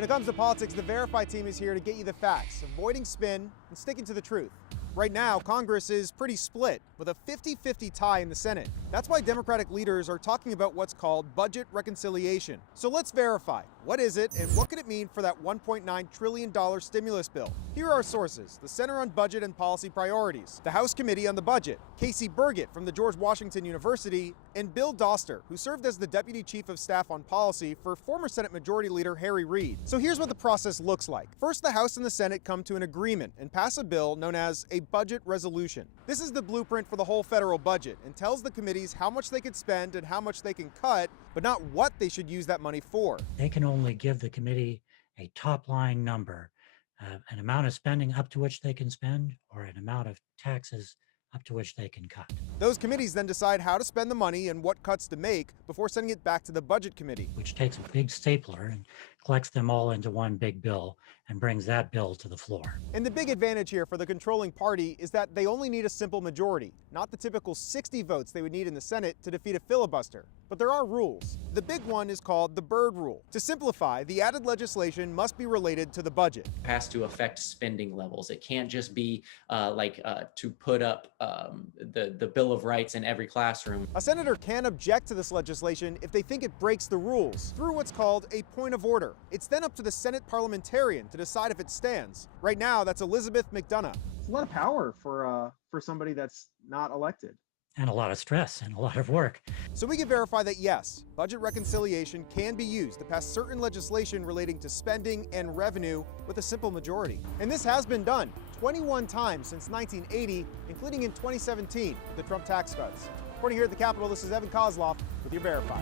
When it comes to politics, the Verify team is here to get you the facts, avoiding spin and sticking to the truth. Right now, Congress is pretty split, with a 50-50 tie in the Senate. That's why Democratic leaders are talking about what's called budget reconciliation. So let's verify. What is it, and what could it mean for that $1.9 trillion stimulus bill? Here are our sources: the Center on Budget and Policy Priorities, the House Committee on the Budget, Casey Burgett from the George Washington University, and Bill Doster, who served as the Deputy Chief of Staff on Policy for former Senate Majority Leader Harry Reid. So here's what the process looks like. First, the House and the Senate come to an agreement and pass a bill known as a budget resolution. This is the blueprint for the whole federal budget and tells the committees how much they could spend and how much they can cut, but not what they should use that money for. They can only give the committee a top line number, an amount of spending up to which they can spend, or an amount of taxes up to which they can cut. Those committees then decide how to spend the money and what cuts to make before sending it back to the Budget Committee, which takes a big stapler and collects them all into one big bill and brings that bill to the floor. And the big advantage here for the controlling party is that they only need a simple majority, not the typical 60 votes they would need in the Senate to defeat a filibuster. But there are rules. The big one is called the Byrd Rule. To simplify, the added legislation must be related to the budget. It has to affect spending levels. It can't just be to put up the Bill of Rights in every classroom. A senator can object to this legislation if they think it breaks the rules through what's called a point of order. It's then up to the Senate parliamentarian to decide if it stands. Right now, that's Elizabeth McDonough. It's a lot of power for somebody that's not elected. And a lot of stress and a lot of work. So we can verify that yes, budget reconciliation can be used to pass certain legislation relating to spending and revenue with a simple majority. And this has been done 21 times since 1980, including in 2017 with the Trump tax cuts. Reporting here at the Capitol, this is Evan Kozloff with your Verify.